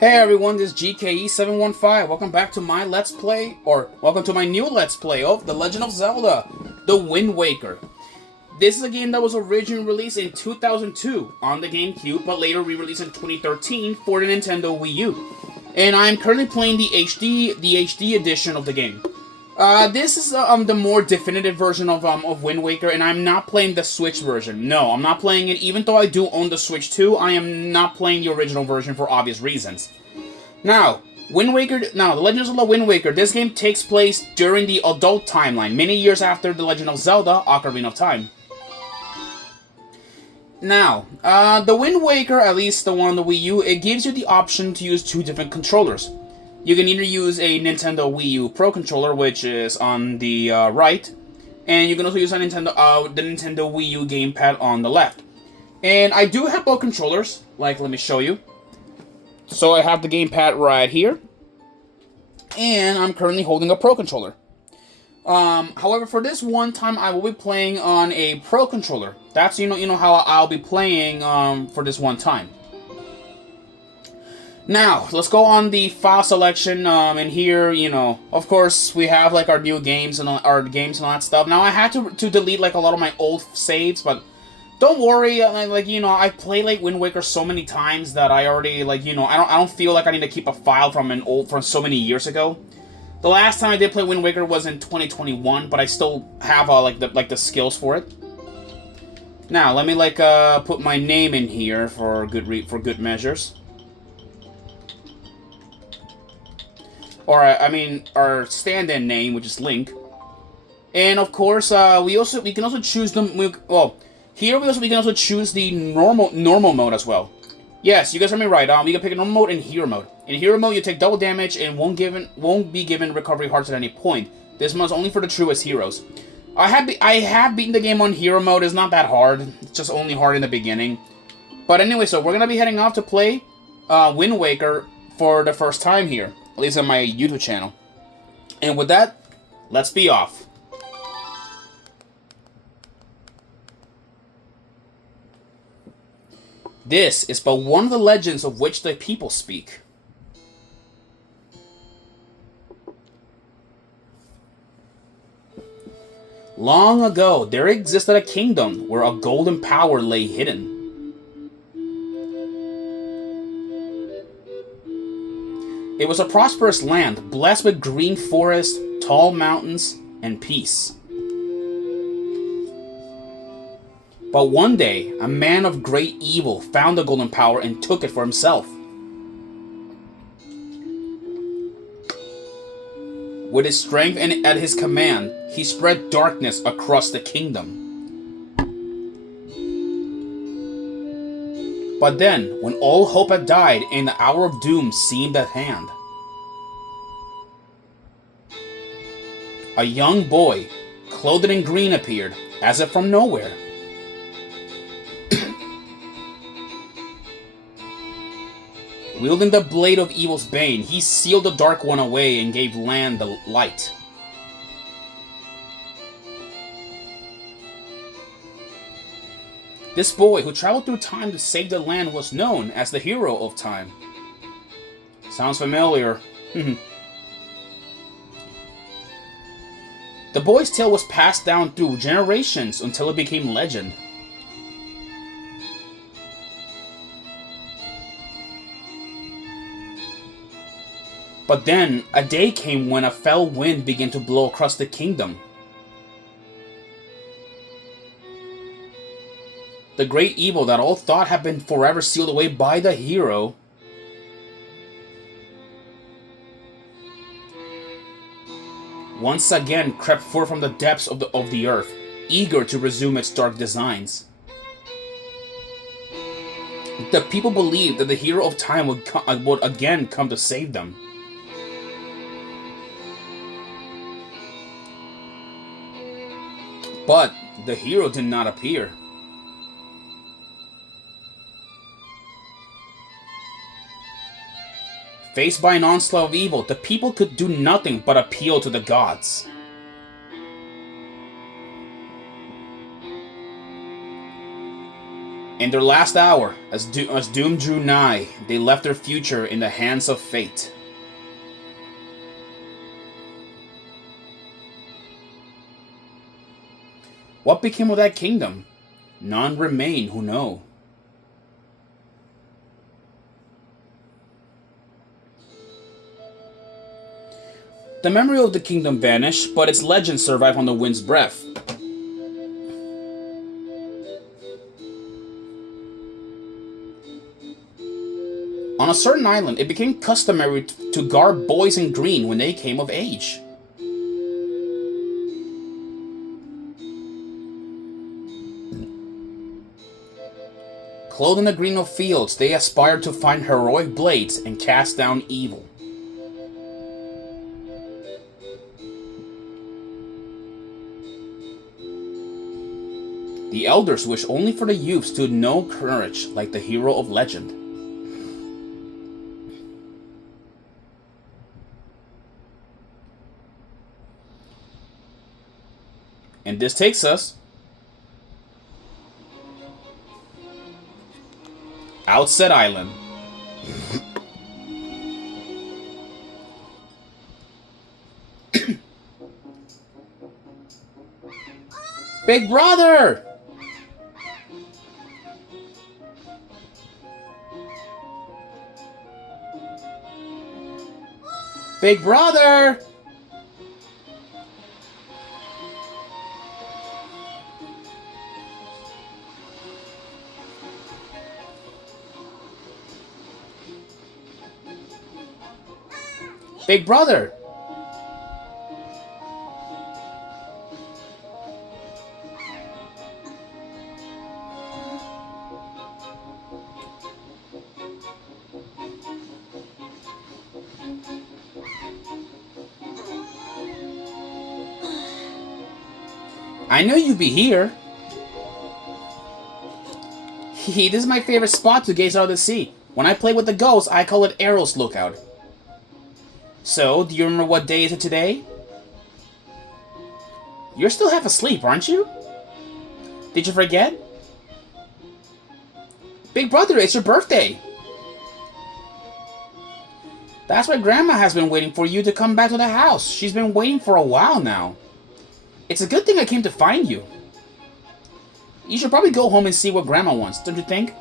Hey everyone, this is GKE715. Welcome back to my Let's Play, or welcome to my new Let's Play of The Legend of Zelda, The Wind Waker. This is a game that was originally released in 2002 on the GameCube, but later re-released in 2013 for the Nintendo Wii U. And I am currently playing the HD edition of the game. This is the more definitive version of Wind Waker, and I'm not playing the Switch version. No, I'm not playing it. Even though I do own the Switch 2, I am not playing the original version for obvious reasons. Now, The Legend of Zelda Wind Waker, this game takes place during the adult timeline, many years after The Legend of Zelda Ocarina of Time. Now, the Wind Waker, at least the one on the Wii U, it gives you the option to use two different controllers. You can either use a Nintendo Wii U Pro controller, which is on the right, and you can also use the Nintendo Wii U gamepad on the left. And I do have both controllers, let me show you. So I have the gamepad right here, and I'm currently holding a Pro controller. However, for this one time, I will be playing on a Pro controller. That's you know how I'll be playing for this one time. Now, let's go on the file selection, and here, of course, we have, our new games and all that stuff. Now, I had to delete, a lot of my old saves, but don't worry, I played, Wind Waker so many times that I already, I don't feel like I need to keep a file from so many years ago. The last time I did play Wind Waker was in 2021, but I still have, the skills for it. Now, let me, put my name in here for good measures. Or, our stand-in name, which is Link. And, of course, we can also choose we can also choose the normal mode as well. Yes, you guys heard me right. We can pick a normal mode and hero mode. In hero mode, you take double damage and won't be given recovery hearts at any point. This mode is only for the truest heroes. I have beaten the game on hero mode. It's not that hard. It's just only hard in the beginning. But anyway, so we're gonna be heading off to play Wind Waker for the first time here, at least on my YouTube channel. And with that, let's be off. This is but one of the legends of which the people speak. Long ago, there existed a kingdom where a golden power lay hidden. It was a prosperous land, blessed with green forests, tall mountains, and peace. But one day, a man of great evil found the golden power and took it for himself. With his strength and at his command, he spread darkness across the kingdom. But then, when all hope had died and the hour of doom seemed at hand, a young boy, clothed in green, appeared, as if from nowhere. Wielding the blade of evil's bane, he sealed the Dark One away and gave land the light. This boy, who traveled through time to save the land, was known as the hero of time. Sounds familiar. The boy's tale was passed down through generations until it became legend. But then, a day came when a fell wind began to blow across the kingdom. The great evil that all thought had been forever sealed away by the hero once again crept forth from the depths of the earth, eager to resume its dark designs. The people believed that the hero of time would again come to save them. But the hero did not appear. Faced by an onslaught of evil, the people could do nothing but appeal to the gods. In their last hour, as doom drew nigh, they left their future in the hands of fate. What became of that kingdom? None remain who know. The memory of the kingdom vanished, but its legends survive on the wind's breath. On a certain island, it became customary to garb boys in green when they came of age. Clothed in the green of fields, they aspired to find heroic blades and cast down evil. The elders wished only for the youths to know courage like the hero of legend. And this takes us Outset Island. Big brother! Big brother! Big brother! I knew you'd be here. This is my favorite spot to gaze out of the sea. When I play with the ghosts, I call it Arrow's Lookout. So, do you remember what day is it today? You're still half asleep, aren't you? Did you forget? Big brother, it's your birthday! That's why Grandma has been waiting for you to come back to the house. She's been waiting for a while now. It's a good thing I came to find you. You should probably go home and see what Grandma wants, don't you think?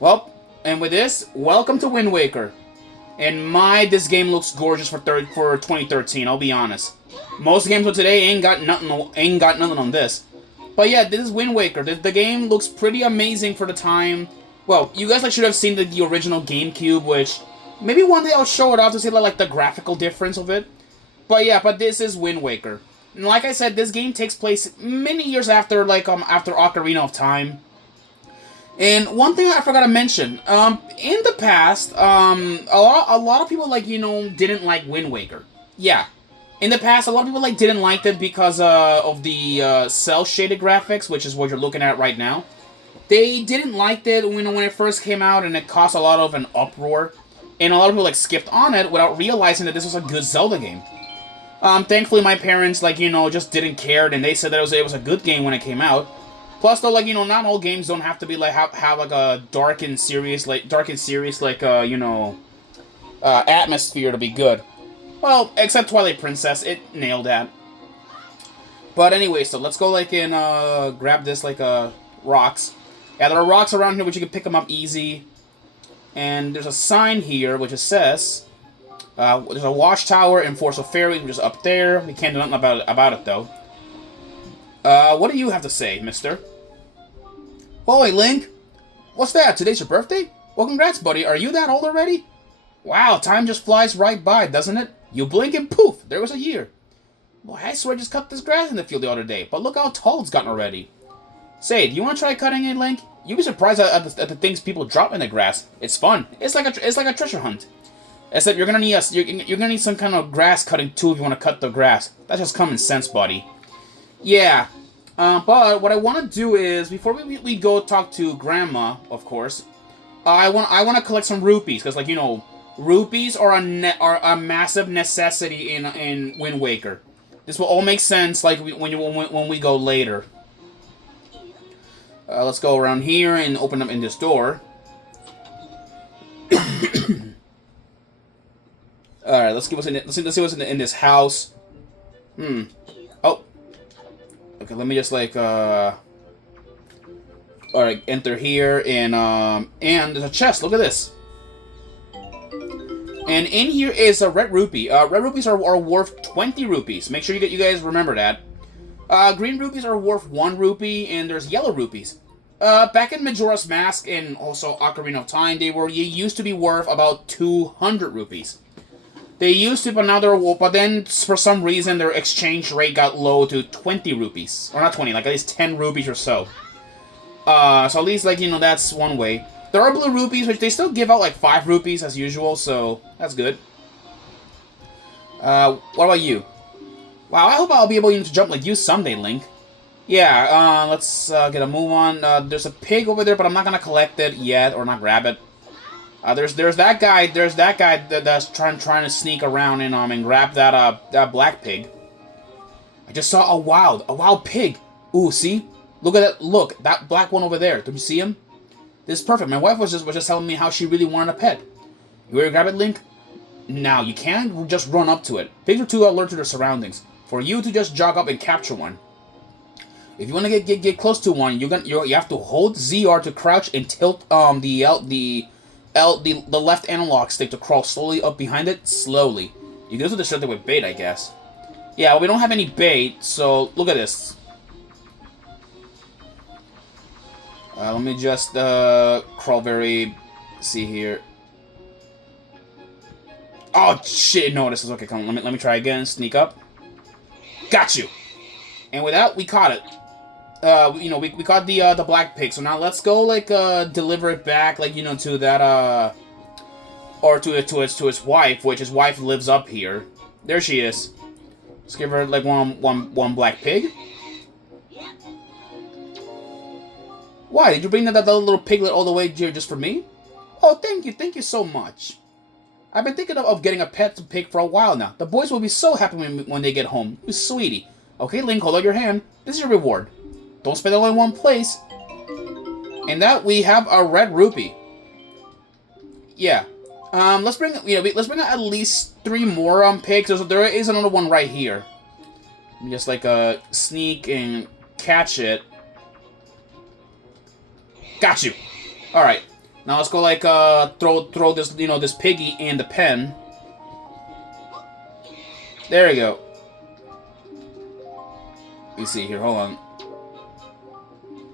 Well, and with this, welcome to Wind Waker. And this game looks gorgeous for 2013, I'll be honest. Most games of today ain't got nothing on this. But yeah, this is Wind Waker. The game looks pretty amazing for the time. Well, you guys should have seen the original GameCube, which maybe one day I'll show it off to see like the graphical difference of it. But yeah, this is Wind Waker. And like I said, this game takes place many years after after Ocarina of Time. And one thing I forgot to mention, in the past, a lot of people didn't like Wind Waker. Yeah, in the past, a lot of people didn't like it because of the cell shaded graphics, which is what you're looking at right now. They didn't like it when it first came out, and it caused a lot of an uproar. And a lot of people skipped on it without realizing that this was a good Zelda game. Thankfully, my parents just didn't care, and they said that it was a good game when it came out. Plus, though, not all games don't have to be have a dark and serious atmosphere to be good. Well, except Twilight Princess, it nailed that. But anyway, so let's go and grab this rocks. Yeah, there are rocks around here which you can pick them up easy. And there's a sign here which says there's a watchtower in Force of Fairy, which is up there. We can't do nothing about it though. What do you have to say, mister? Holy Link! What's that? Today's your birthday? Well, congrats, buddy. Are you that old already? Wow, time just flies right by, doesn't it? You blink and poof, there was a year. Boy, I swear I just cut this grass in the field the other day, but look how tall it's gotten already. Say, do you want to try cutting it, Link? You'd be surprised at the things people drop in the grass. It's fun. It's like a treasure hunt. Except you're gonna need some kind of grass cutting tool if you want to cut the grass. That's just common sense, buddy. Yeah. But what I want to do is, before we go talk to Grandma, of course, I want to collect some rupees, because rupees are a massive necessity in Wind Waker. This will all make sense when we go later. Let's go around here and open up in this door. Alright, let's see what's in this house. Oh. Okay, let me just like alright, enter here and there's a chest. Look at this. And in here is a red rupee. Red rupees are worth 20 rupees. Make sure you guys remember that. Green rupees are worth 1 rupee, and there's yellow rupees. Back in Majora's Mask and also Ocarina of Time, they used to be worth about 200 rupees. They used to, but now but then for some reason their exchange rate got low to 20 rupees. Or not 20, like at least 10 rupees or so. So at least, like, that's one way. There are blue rupees, which they still give out like 5 rupees as usual, so that's good. What about you? Wow, I hope I'll be able to jump like you someday, Link. Yeah, let's get a move on. There's a pig over there, but I'm not gonna collect it yet, or not grab it. There's that guy. There's that guy that's trying to sneak around and grab that black pig. I just saw a wild pig. Ooh, see? Look at that. Look, that black one over there. Do you see him? This is perfect. My wife was just telling me how she really wanted a pet. You ready to grab it, Link? Now you can't just run up to it. Pigs are too alert to their surroundings for you to just jog up and capture one. If you want to get close to one, you have to hold ZR to crouch and tilt the left analog stick to crawl slowly up behind it. Slowly. You can also distract it with bait, I guess. Yeah, well, we don't have any bait, so look at this. Let me just crawl very. See here. Oh shit! No, this is okay. Come on, let me try again. Sneak up. Got you. And with that, we caught it. We caught the black pig. So now let's go like deliver it back, like to that or to his wife, which his wife lives up here. There she is. Let's give her like one black pig. Why did you bring that little piglet all the way here just for me? Oh, thank you so much. I've been thinking of getting a pet pig for a while now. The boys will be so happy when they get home. You sweetie. Okay, Link, hold out your hand. This is your reward. Don't spend it all in one place. And that we have a red rupee. Yeah. Let's bring at least 3 more pigs. There is another one right here. Let me just like sneak and catch it. Got you. All right. Now let's go like throw this this piggy in the pen. There you go. Let me see here. Hold on.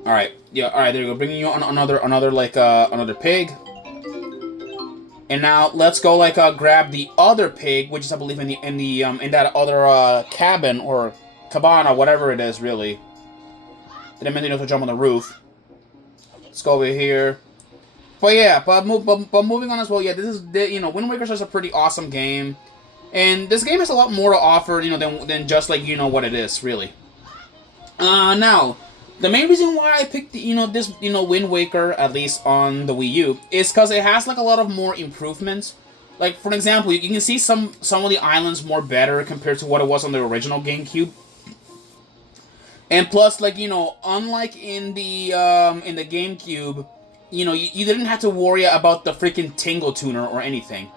All right. Yeah. All right. There you go. Bringing you on another pig. And now let's go like grab the other pig, which is I believe in that other cabin or cabana, whatever it is, really. Didn't mean to jump on the roof. Let's go over here. But yeah, but moving on as well. Yeah, this is Wind Waker is just a pretty awesome game, and this game has a lot more to offer, than just like what it is really. Now, the main reason why I picked this Wind Waker, at least on the Wii U, is because it has like a lot of more improvements. Like for example, you can see some of the islands more better compared to what it was on the original GameCube. And plus, like unlike in the GameCube, you didn't have to worry about the freaking Tingle Tuner or anything.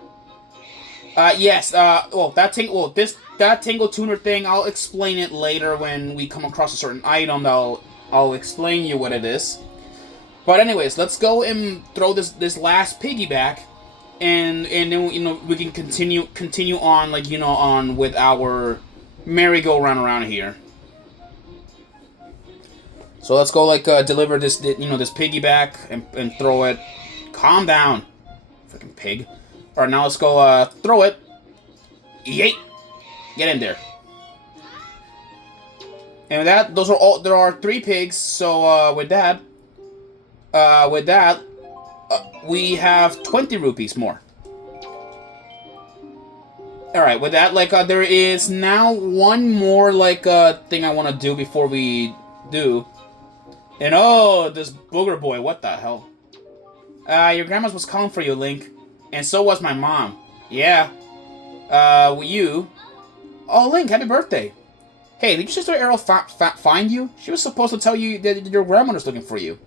Yes. That Tingle Tuner thing, I'll explain it later when we come across a certain item. I'll explain you what it is. But anyways, let's go and throw this last piggy back, and then we can continue on like on with our merry-go-round around here. So let's go like deliver this this piggy back and throw it. Calm down, freaking pig. All right, now let's go throw it. Yeet! Get in there. And with that, there are 3 pigs. So with that, we have 20 rupees more. All right, with that, like there is now one more like thing I want to do before we do. And oh, this booger boy, what the hell? Your grandma was calling for you, Link. And so was my mom. Yeah. You? Oh, Link, happy birthday. Hey, did your sister Errol find you? She was supposed to tell you that your grandmother's looking for you.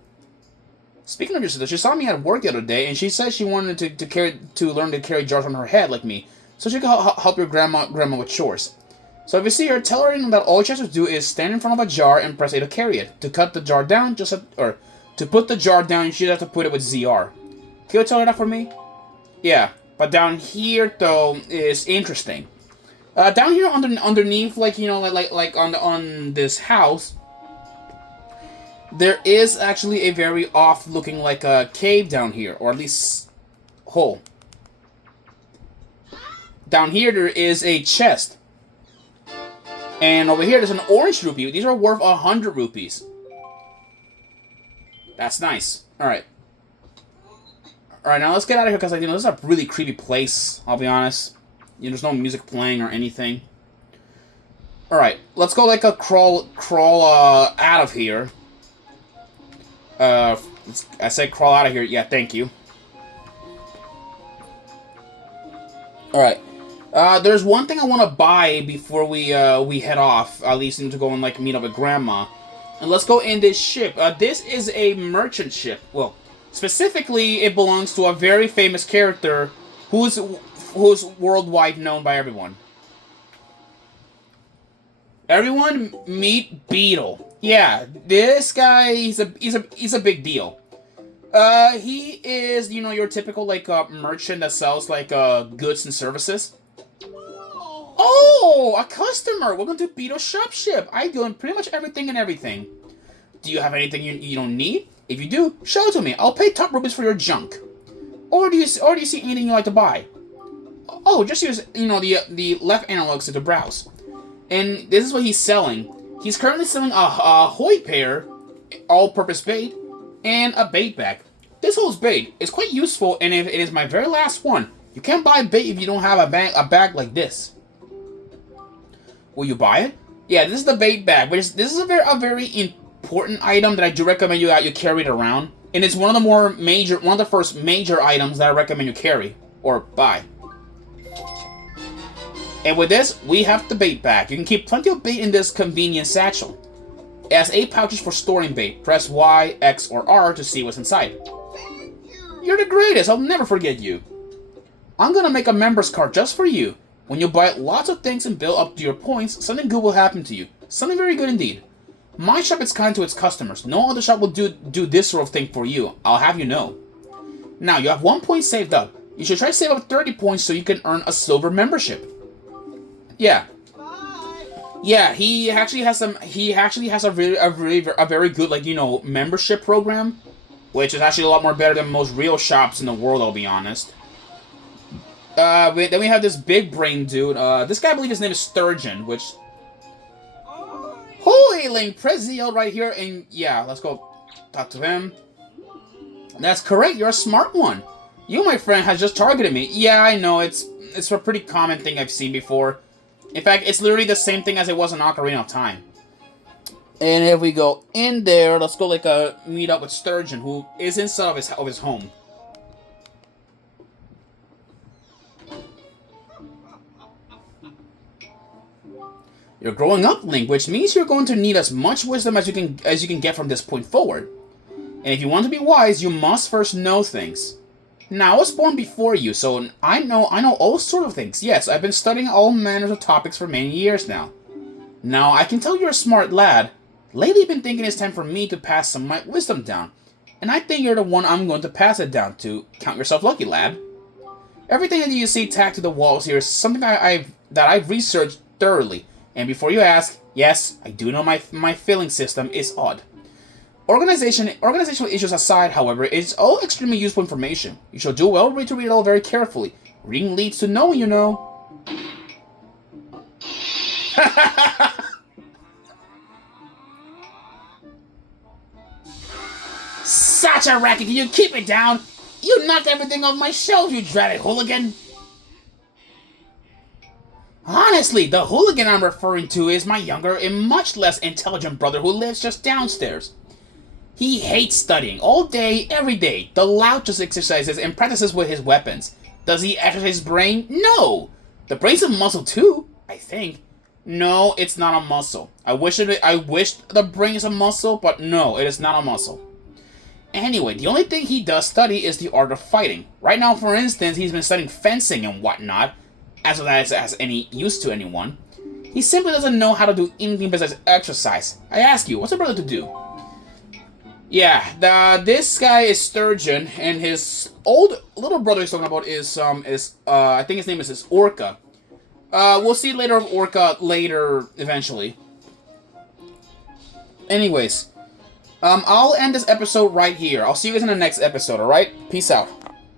Speaking of your sister, she saw me at work the other day, and she said she wanted to learn to carry jars on her head like me, so she could help your grandma with chores. So if you see her, tell her that all she has to do is stand in front of a jar and press A to carry it. To cut the jar down, to put the jar down, you should have to put it with ZR. Can you tell her that for me? Yeah, but down here though is interesting. Down here underneath, like on this house, there is actually a very off-looking like a cave down here, or at least hole. Down here there is a chest, and over here there's an orange rupee. These are worth 100 rupees. That's nice. All right. Alright, now let's get out of here, because this is a really creepy place, I'll be honest. There's no music playing or anything. Alright, let's go like a crawl out of here. I said crawl out of here. Yeah, thank you. Alright. There's one thing I want to buy before we head off. At least to go and like meet up with Grandma. And let's go in this ship. This is a merchant ship. Well, specifically, it belongs to a very famous character who's worldwide known by everyone. Everyone meet Beetle. Yeah, this guy, he's a big deal. He is, your typical like merchant that sells like goods and services. Oh, a customer! Welcome to Beetle's shop ship. I do pretty much everything and everything. Do you have anything you don't need? If you do, show it to me. I'll pay top rupees for your junk. Or do you see anything you like to buy? Oh, just use the left analog stick to browse. And this is what he's selling. He's currently selling a Hoy pair, all-purpose bait, and a bait bag. This holds bait. It's quite useful, and it is my very last one. You can't buy bait if you don't have a bag like this. Will you buy it? Yeah, this is the bait bag, but this is a very important item that I do recommend you carry it around, and it's one of the first major items that I recommend you carry or buy. And with this, we have the bait bag. You can keep plenty of bait in this convenient satchel. It has 8 pouches for storing bait. Press Y, X, or R to see what's inside. You're the greatest. I'll never forget you. I'm gonna make a member's card just for you. When you buy lots of things and build up to your points, something good will happen to you. Something very good indeed. My shop is kind to its customers. No other shop will do this sort of thing for you. I'll have you know. Now, you have 1 point saved up. You should try to save up 30 points so you can earn a silver membership. Yeah. Yeah, he actually has a very good membership program, which is actually a lot more better than most real shops in the world, I'll be honest. Then we have this big brain dude. This guy, I believe his name is Sturgeon, which... Holy Link, press ZL right here, and yeah, let's go talk to him. That's correct, you're a smart one. You, my friend, has just targeted me. Yeah, I know, it's a pretty common thing I've seen before. In fact, it's literally the same thing as it was in Ocarina of Time. And if we go in there, let's go meet up with Sturgeon, who is inside of his home. You're growing up, Link, which means you're going to need as much wisdom as you can get from this point forward. And if you want to be wise, you must first know things. Now, I was born before you, so I know all sorts of things. Yes, I've been studying all manners of topics for many years now. Now, I can tell you're a smart lad. Lately, I've been thinking it's time for me to pass some of my wisdom down. And I think you're the one I'm going to pass it down to. Count yourself lucky, lad. Everything that you see tacked to the walls here is something that I've researched thoroughly. And before you ask, yes, I do know my filling system is odd. Organizational issues aside, however, it's all extremely useful information. You shall do well to read it all very carefully. Reading leads to knowing, you know. Such a racket! Can you keep it down? You knocked everything off my shelves, you dreaded hooligan! Honestly, the hooligan I'm referring to is my younger and much less intelligent brother who lives just downstairs. He hates studying all day, every day. The lout just exercises and practices with his weapons. Does he exercise his brain? No! The brain's a muscle too, I think. No, it's not a muscle. I wish the brain is a muscle, but no, it is not a muscle. Anyway, the only thing he does study is the art of fighting. Right now, for instance, he's been studying fencing and whatnot, as well as has any use to anyone. He simply doesn't know how to do anything besides exercise. I ask you, what's a brother to do? Yeah, this guy is Sturgeon, and his old little brother he's talking about is I think his name is Orca. We'll see later of Orca later, eventually. Anyways, I'll end this episode right here. I'll see you guys in the next episode, alright? Peace out.